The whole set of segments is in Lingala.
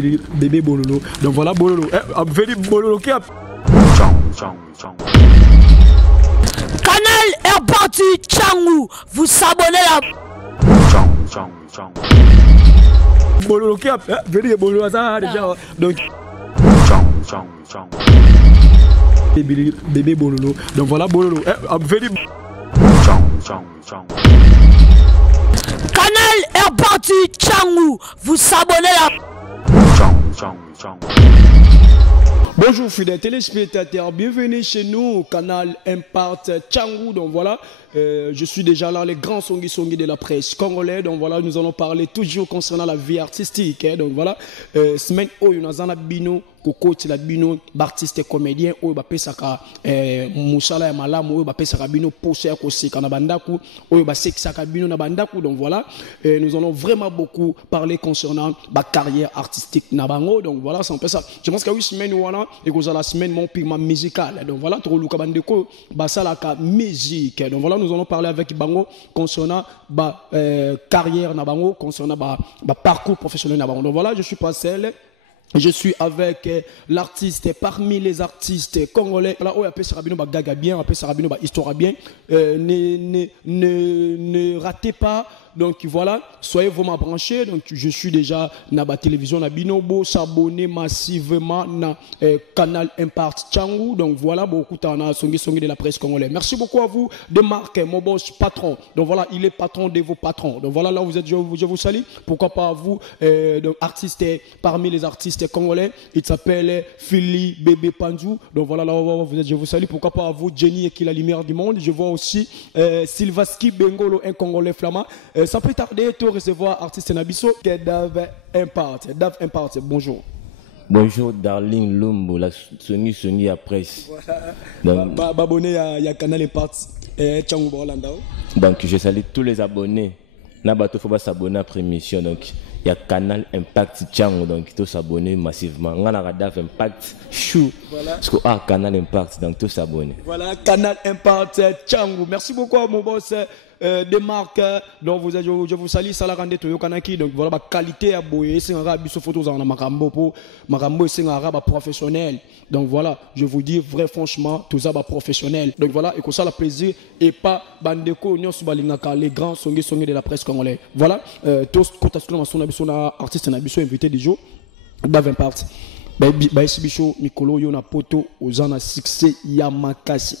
bébé Bololo. Donc voilà Bololo. I'm very Bololo qui a. Canal est parti, Tchangou. Vous abonnez là. Bololo qui a. Very Bololo ça déjà. Donc. Bébé Bololo. Donc voilà Bololo. I'm very. Canal est parti, Tchangou. Vous abonnez là. Bonjour fidèles téléspectateurs, bienvenue chez nous au canal Impact Tchangou. Donc voilà, je suis déjà là, les grands songi de la presse congolais. Donc voilà, nous allons parler toujours concernant la vie artistique. Donc voilà, semaine où nous avons bino coach la bino artiste comédien où ba pesaka musala ya malamu où ba pesaka bino poser ko sika na bandaku où ba sekisaka bino na bandaku. Donc voilà, nous allons vraiment beaucoup parler concernant ba carrière artistique na bango. Donc voilà, c'est un peu ça. Je pense que oui semaine wana et que la semaine mon pigment musical. Donc voilà, to luka bandeko ba salaka musique. Donc voilà, nous allons parler avec bango concernant ba carrière na bango, concernant ba parcours professionnel na bango. Donc voilà, je suis pas seul. Je suis avec l'artiste parmi les artistes congolais. Là, on appelle Sarabino Gaga bien, on appelle Sarabino Histoire bien. Ne ratez pas. Donc voilà, soyez vraiment branchés. Donc je suis déjà dans la télévision na Binobo, s'abonner massivement na canal Impact Tchangou. Donc voilà, beaucoup de songi de la presse congolaise. Merci beaucoup à vous de Marc, mon boss patron. Donc voilà, il est patron de vos patrons. Donc voilà, là vous êtes, je vous salue. Pourquoi pas à vous, donc artiste parmi les artistes congolais, il s'appelle Philly Bébé Panzou. Donc voilà, là vous êtes, je vous salue. Pourquoi pas à vous, Jenny et qui la lumière du monde. Je vois aussi Sylvaski Bengolo, un Congolais flamand. Sans plus tarder, tu recevoir artiste Nabiso, qui est Dave Impact. Dave Impact, bonjour. Bonjour Darling Lumbo, la Sony à presse. Voilà. Abonné à Canal Impact Tchangou Borlanda. Donc je salue tous les abonnés. Nabato faut pas s'abonner après émission. Donc il y a Canal Impact Tchangou, donc tous s'abonner massivement. On a Dave Impact chou. Voilà. Parce que Canal Impact, donc tous s'abonner. Voilà, Canal Impact Tchangou. Merci beaucoup à mon boss. Des marques donc je vous salue ça la rende to yokanaki. Donc voilà ma qualité à boyer c'est un biso photos en makambo pour makambo c'est un arabe professionnel. Donc voilà, je vous dis vrai franchement tout ça professionnel. Donc voilà, et que ça la plaisir et pas bandeko nyo subalingaka les grands songi de la presse congolaise. Voilà, tous kota sur na artiste na biso invité du jour Dave Impact. Ba isi biso mikolo yo na poto ozana succès ya makasi.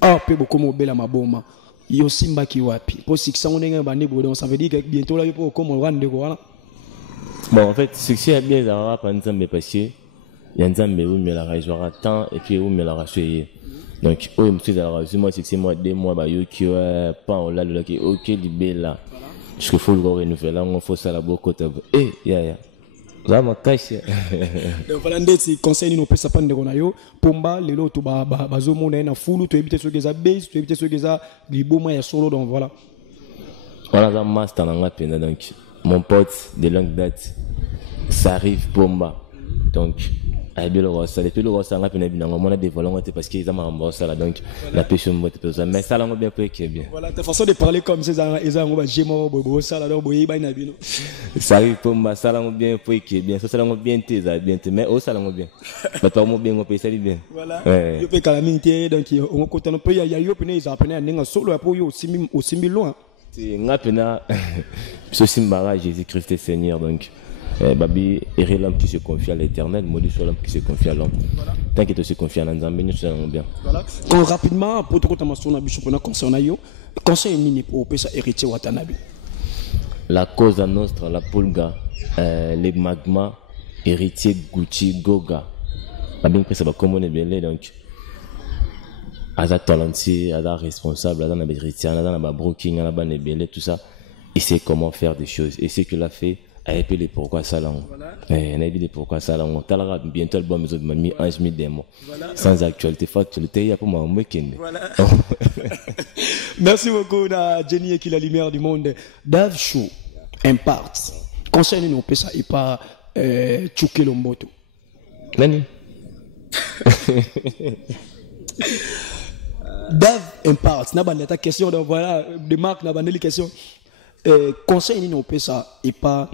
Ah pe beaucoup mobile à maboma. Yo simba ki wapi pour succès on est bandi bodo ça veut dire que bientôt là pour comme on rende quoi. Bon en fait succès est bien ça va pas nzambe passer ya nzambe ou mais la raison temps et puis ou mais la racheter. Donc oh monsieur la raison moi succès moi 2 mois ba yo qui pas on là qui OK libé là parce qu'il faut le renouveler on faut ça la beaucoup ya Zama kashi. Donc voilà ndeti conseil nous peut ça prendre de yo pomba lelo to bazo mona na fulu to éviter ce que ça base to éviter ce que ça liboma ya solo. Donc voilà. Voilà ça master na ngapenda donc mon pote de longue date ça arrive pomba. Donc ay bien le rosa le rosa ngapenda binango mona dévoilant parce que ça m'a remboursé là donc la pêche moi tout ça mais ça lango bien peu qui est bien. Voilà ta façon de parler comme ça ils ont gémo bobo ça là boye ba na bino. Ça arrive pomba ça lango bien peu qui est bien ça lango bien teza bien mais au ça lango bien. Ba to mo bien on peut ça bien. Voilà. Yo pe kala minté donc on côté on peut ya yo pe ils appeler ninga solo pour yo aussi loin. C'est ngapena ce simbara Jésus-Christ Seigneur donc Babi est l'homme qui se confie à l'éternel, maudit soit l'homme qui se confie à l'homme. Tant que tu se confies à l'homme, nous sommes bien. Voilà. Quand rapidement, pour tout le monde concernant yo, conseil mini pour ça héritier Watanabe. La cause à nostra, la pulga, les magma, héritier Gucci Goga. Babi que ça va comme on est bien donc. Aza talenté, aza responsable, aza na héritier, aza na broking, aza na belé tout ça. Il sait comment faire des choses et ce qu'il a fait. Et les pourquoi ça là on a dit pourquoi ça là on t'allera bientôt le bon maison de mamie ange mi démon sans actualité il y a pour moi week-end. Merci beaucoup à Jenny qui la lumière du monde. Dave Show Impact conseil nous peut ça et pas Tchouké Lomboto nani Dave Impact n'a pas de question donc voilà de Marc n'a pas de question conseil nous peut ça et pas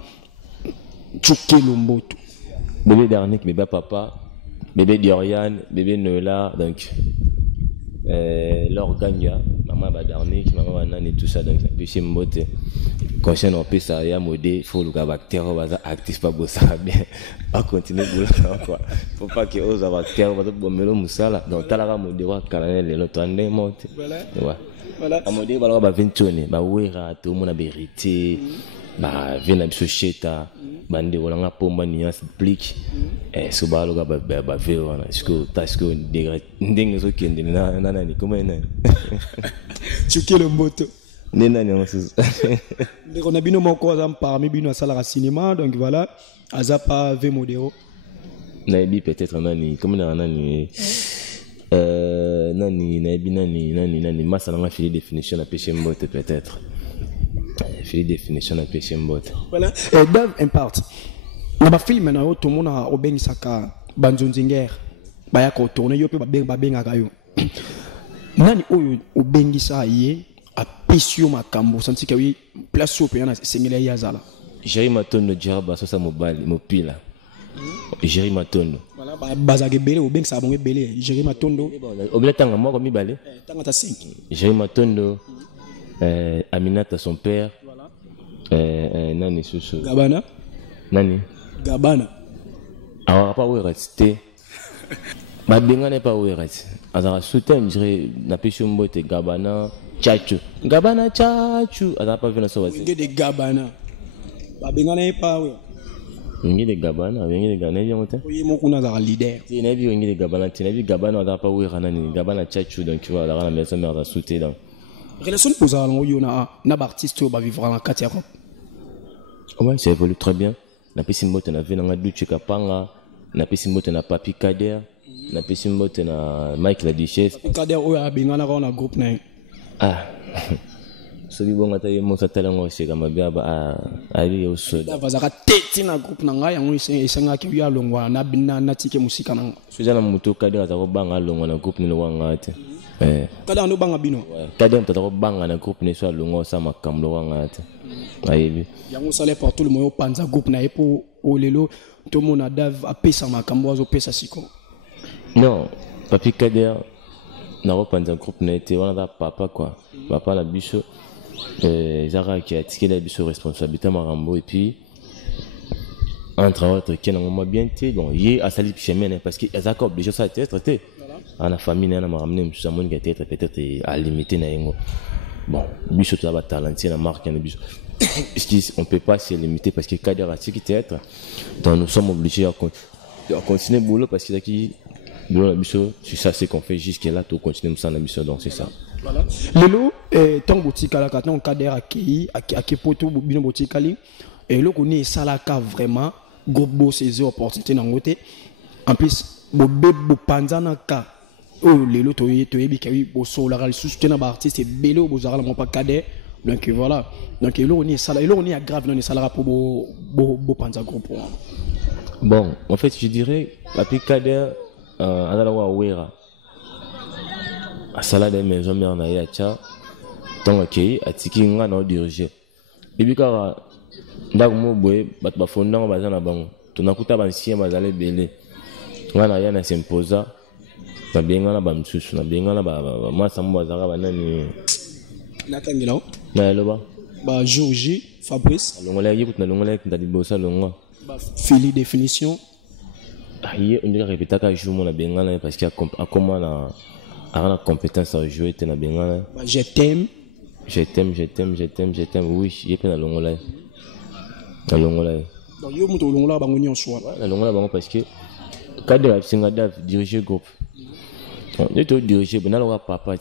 Tchouké Lomboto. bébé Darnik, bébé papa, bébé Dioriane, bébé Nola, donc leur gagne, maman Darnik, maman Banan et tout ça, donc puis chez Mbote, conscient on peut ça, il y a modé, faut le bactère, on va actif pas beau ça bien, on continue pour quoi, faut pas que ose bactère, on va bon melo musala, donc t'as la modé wa canal le tandem monte, voilà, voilà, à modé voilà va ventionner, bah ouera, tout le monde a vérité. Bah vient à cheta bande wala nga pomba ni explique so ba lo ga ba veo na sko tasko ndenge zo kende na nani comment na tu le moto ne nani on se on a bino moko za parmi bino à sala cinéma donc voilà azapa ve modéo na bi peut-être nani comme na nani nani na bi nani masa na fili définition na péché mbote peut-être fili définition na péché mbote voilà et Dave impart na ba film na yo to mona obengisaka banzonzinger baya ko tourner yo pe ba benga yo nani oyo obengisa ye a pisio makambo santi ka wi place so pe na sengele ya zala Jerry Matondo Djerba so sa mobali mopila Jerry Matondo voilà bazage belé obengisa bonge belé Jerry Matondo obele tanga moko mibale tanga ta 5 Jerry Matondo Aminata son père nani susu Gabana nani Gabana alors pas où rester ba benga ne pas où rester azara soutien dirait na pesho mbote Gabana chachu azara pas venir so wasi de Gabana ba benga ne pas où ngi de Gabana ngi de Gabana yo mote oui mon kuna za leader ti na bi ngi de Gabana ti na bi Gabana azara pas où nani Gabana chachu donc tu vois la maison mère da soutien donc relation aux allant yo na artiste ba vivre en quartier Europe. Ouais, ça évolue très bien. Na pesi mbote na vena nga Duche Kapanga, na pesi mbote na Papi Kader, na pesi mbote na Mike la Duchesse. Papi Kader oya bengana na groupe na. Ah. So bi bonga taye mo satala ngo se kama bia ba ali yo so. Da vazaka teti na groupe na nga yango isenga ki ya longwa na bina na tike musika na. So jana muto Kader za ko banga longwa na groupe ni lo wanga ate. Kader no banga bino. Kader mtata ko banga na groupe ni so longwa sa makamlo wanga ate. Ayebi yango sale pour tout le monde panza groupe na epo olelo to mona Dave a pesa makambo azo pesa siko non Papi Kader na ko panza groupe na été wana da papa quoi papa la biso Zara qui a tiré la biso responsabilité marambo et puis entre autres qui n'a pas bien été donc il a sali chemin parce que Zaka obligé ça être traité à la famille na maramne monsieur Samon qui a été peut-être à limiter na yengo bon biso tu as talenté na marque na biso on ne peut pas se limiter parce que Kader a ce qui être donc nous sommes obligés à continuer le boulot parce que c'est ça ce qu'on fait jusqu'à là tout continuer ça la mission donc c'est ça voilà lelo tant boutique la quand Kader a poto bino boutique ali et le connaît salaka vraiment gros ces opportunités na ngote en plus bo panzana ka oh lelo to yebi kawi bo solara le soutien na artiste belo bo zara mon pas Kader donc voilà donc il est grave non ça pour beau panza groupe bon en fait je dirais Papi Kader ala wa wera asala de maison mère na yacha donc ok atiki nga na diriger ibika ndaku mo boye bat ba fonda ba bazana bango tunakuta ba ancien bazale belé nga na ya na s'imposa na benga na ba msusu na benga na ba masa mo bazaka banani nakangela na loba ba Georgie Fabrice longola yiko na longola kinda libosa longo ba fili définition aye on dirait répéter ka jour na bengana parce qu'il a comment na compétence à jouer na bengana ba je t'aime oui yé na longola donc yo muto longola bango nyonso na longola bango parce que Kader singa Dave diriger groupe on to diriger bana lo papa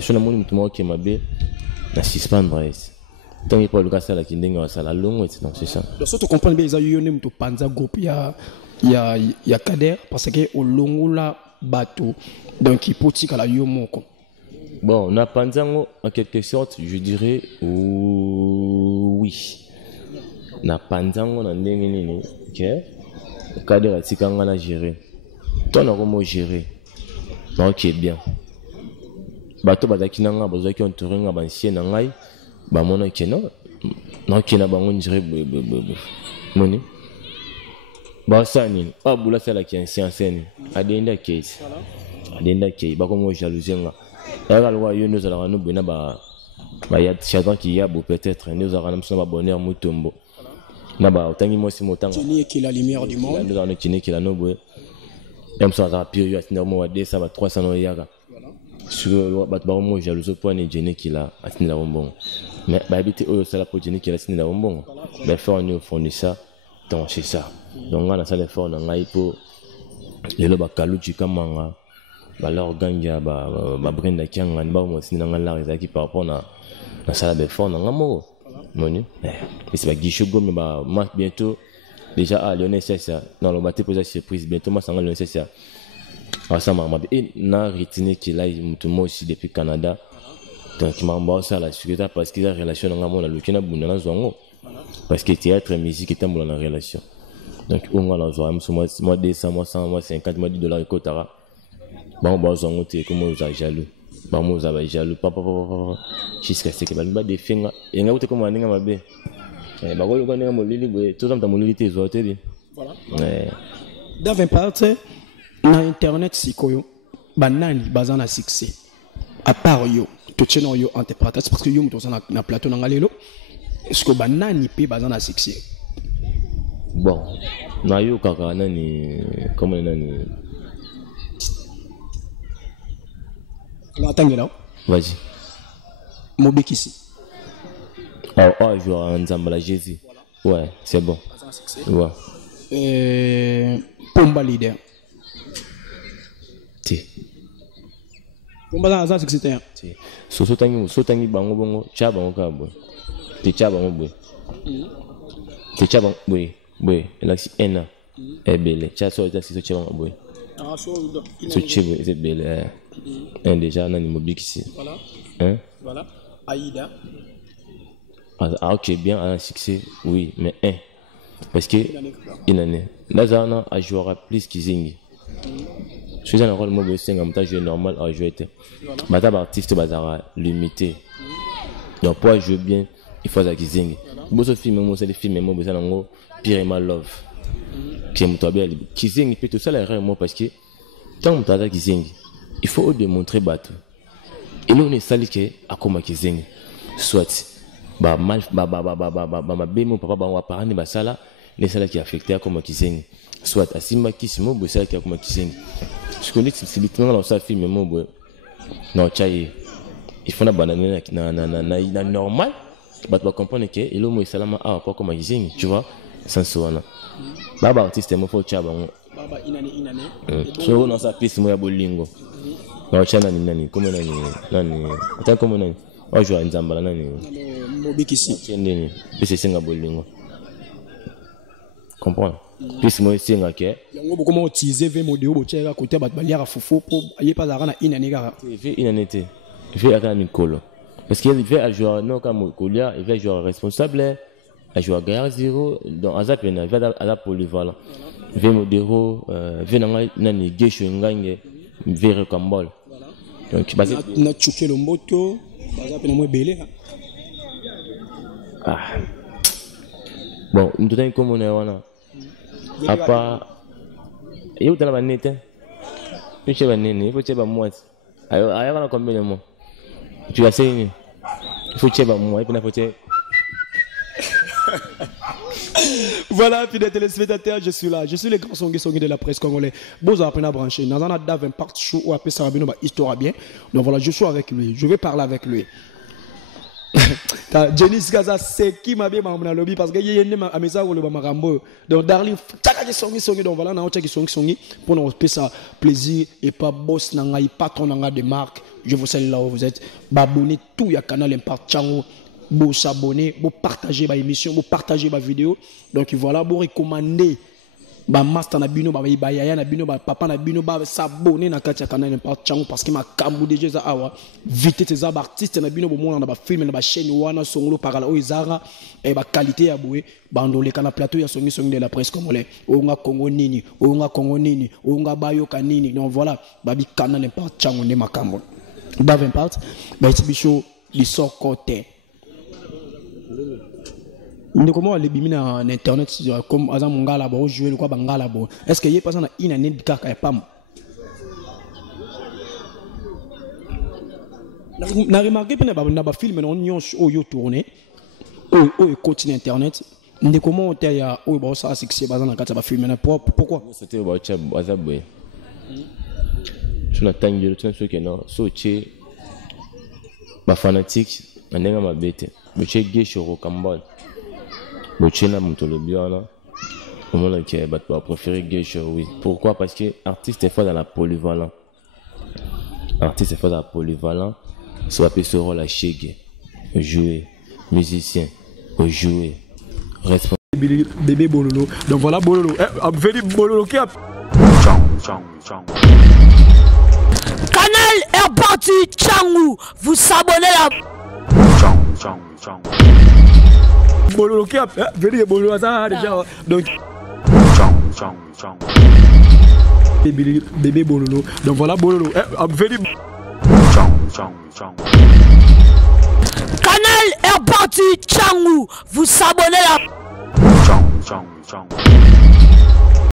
so na moni muto mo ke mabe na suspendre donc il peut le casser la kindinga wa sala longo donc c'est ça donc so to comprendre bien ça yo ne muto panza groupe ya Kader parce que au longola bateau donc il peut tika la yo moko bon na panzango en quelque sorte je dirais oui na panzango na ndenge nini ok Kader atika nga na gérer toi na comment gérer donc bien bato bazaki na nga bazaki entouré nga bancien na ngai bamona ke non na bango njire moni Basani, Abula Sala qui est ancien scène, Adenda Case. Adenda Case, Bakomo Jalousenga. La loi, nous allons nous bonner, y'a chacun qui y a peut-être, nous allons nous bonheur Mutombo. Naba, autant que moi, c'est mon temps. Jenny qui est la lumière du monde. Nous allons Jenny qui est la noble. Même si on a pire, il y a moi, 300 ans. Sur le bateau, jaloux point et Jenny qui l'a atteint la bonbon. Mais habiter au salaire pour Jenny qui l'a atteint la bonbon. Mais faire un fournir ça, donc c'est ça. Donc on a ça les forts dans l'aipo. Les lobes à Kaluchi Kamanga. Alors ganga, Brenda Kiang, and Baum, dans la qui par rapport à la salle de fort dans l'amour. Monu. Et c'est pas Guichougo, mais bientôt. Déjà, à Lionel Cessa, dans le bateau posé surprise, bientôt, moi, ça va Lionel Cessa. Alors, ça m'a dit, et n'a retenu qu'il a moi aussi depuis Canada. Donc, il m'a embarqué ça à la sécurité parce qu'il a une relation dans le monde, le Bouna Zongo. Parce que théâtre et musique est dans la relation. Donc, on va la moi 200, moi 100, moi 50, moi $10 et Kotara. Bon, bah, Zongo, tu es comme vous avez jaloux. Bah, moi, vous avez jaloux. Papa, jusqu'à ce que je des fingers. Et on a où comme un nègre, ma belle. Voilà. Dans 20 parties, dans Internet, si koyo, banani bazana succès. À part yo, tu tiens yo interprétation parce que yo muto na plateau na ngalelo. Est-ce que banani pe bazana succès? Bon, na yo kaka nani, comment nani? Attends là. Vas-y. Mobekisi. Oh, je vois un Zambala Jésus. Ouais, c'est bon. Ouais. Pomba leader. Ti. Pomba dans un succès. Ti. Sotangi bango bongo, chabango kabo. Ti chabango boy. Ti chabango boy. Boy, là c'est ena. Eh belle, chaso ça c'est chabango boy. Ah, so chibo, c'est belle. Un déjà nani mobikisi. Voilà. Hein? Voilà. Aïda. Ah, ok, bien, un succès, oui, mais un. Parce que, une année. Là, a joué plus qu'Izingi. Je suis dans le rôle de c'est un jeu normal à jouer. Mais t'as artiste bazara limité. Donc, pour jouer bien, il faut ça qu'Izingi. Beaucoup de films, c'est des films, moi, c'est un pire mal love. Qui est bien. Kizingi peut tout ça, la moi, parce que, tant que t'as Kizingi, il faut démontrer battre. Et là, on est sali que, à comment Kizingi. Soit. Bah mal ma bémo papa ba parent ni basala les salaires qui affecté comme Kizengi soit asimba kisimo bo salaire qui comme Kizengi je connais c'est littéralement dans ça film mo bo non chai il faut na banane na normal bah tu vas comprendre que il mo salama a pas comme Kizengi tu vois sans soana baba artiste mo faut chaba baba inane so dans sa piste mo ya bolingo non chana ni nani comme nani attends comme nani on joue à Nzambala nani Mobikisi. Tiendeni, puis c'est singa bolingo. Comprends? Puis moi singa ke. Yango beaucoup mo utiliser ve modèle bo tcheka côté bat baliara fofo pour ayer pas arana inane gara. Ve inanité. Ve aka Nicolo. Parce qu'il veut à jouer non comme Colia, il veut jouer responsable, à jouer gare zéro dans azap na va à polyvalent. Ve modèle ve nani gesho ngange ve recambol. Donc basé na chuke lo moto, azap na mo belé. Ah. Bon, nous devons comme on est là. À part, il y a la nette. Il faut il faut que moi. Ailleurs, combien de mois? Tu as essayé. Il faut que moi. Il faut Voilà, fidèles téléspectateurs, je suis là. Je suis le grand songi de la presse congolaise. Bon, après à brancher. Dans un adave, un part chaud ou après ça, histoire bien. Donc voilà, je suis avec lui. Je vais parler avec lui. Jenny Gaza c'est qui m'a bien dans lobby parce que il y a une amisa ou le bamarambo donc darling tchaka songi donc voilà na tchaki songi pour nous faire ça plaisir et pas boss nanga et patron nanga de marque je vous salue là où vous êtes abonnez tout ya canal Impact Chango vous s'abonner vous partager ma émission vous partager ma vidéo donc voilà vous recommander ba master na bino ba yaya na bino ba papa na bino ba s'abonner na kati ya canal Impact Chango parce que ma kambu déjà za awa vite tes artistes na bino bo mona na ba film na ba chaîne wana songolo parala o izara e ba qualité ya boué bando le kana plateau ya songi de la presse congolaise o nga Congo nini o nga Congo nini o nga bayoka nini donc voilà ba bi canal Impact Chango ne makambo ba 20 parts ba itibicho li sort côté Comment les bimina en internet comme Azam Mongala bo jouer le quoi Bangala bo. Est-ce que y a pas ça une année de kaka et pam. Na remarqué que na ba film non nyon o yo tourner. O continue internet. Comment on t'a o ba ça succès bazan na kata ba film na pourquoi? C'était au WhatsApp Azabwe. Je n'attends que tu sais que non, soche ba fanatique ndenga mabete. Boche gay sur Cambodge. Boche na mutolobi wana. Comment là que ba préférer gay sur oui. Pourquoi? Parce que artiste est fort dans la polyvalent. Artiste est fort dans la polyvalent. Soit appelé ce rôle à Chege, jouer, musicien, jouer, responsable. Bébé Bololo. Donc voilà Bololo. Veni Bololo qui a. Canal est parti Tchangou. Vous s'abonnez là. Bololo qui a. Veni Bololo ça déjà. Donc. Bébé Bololo. Donc voilà Bololo. Veni. Canal est parti Tchangou. Vous s'abonnez là.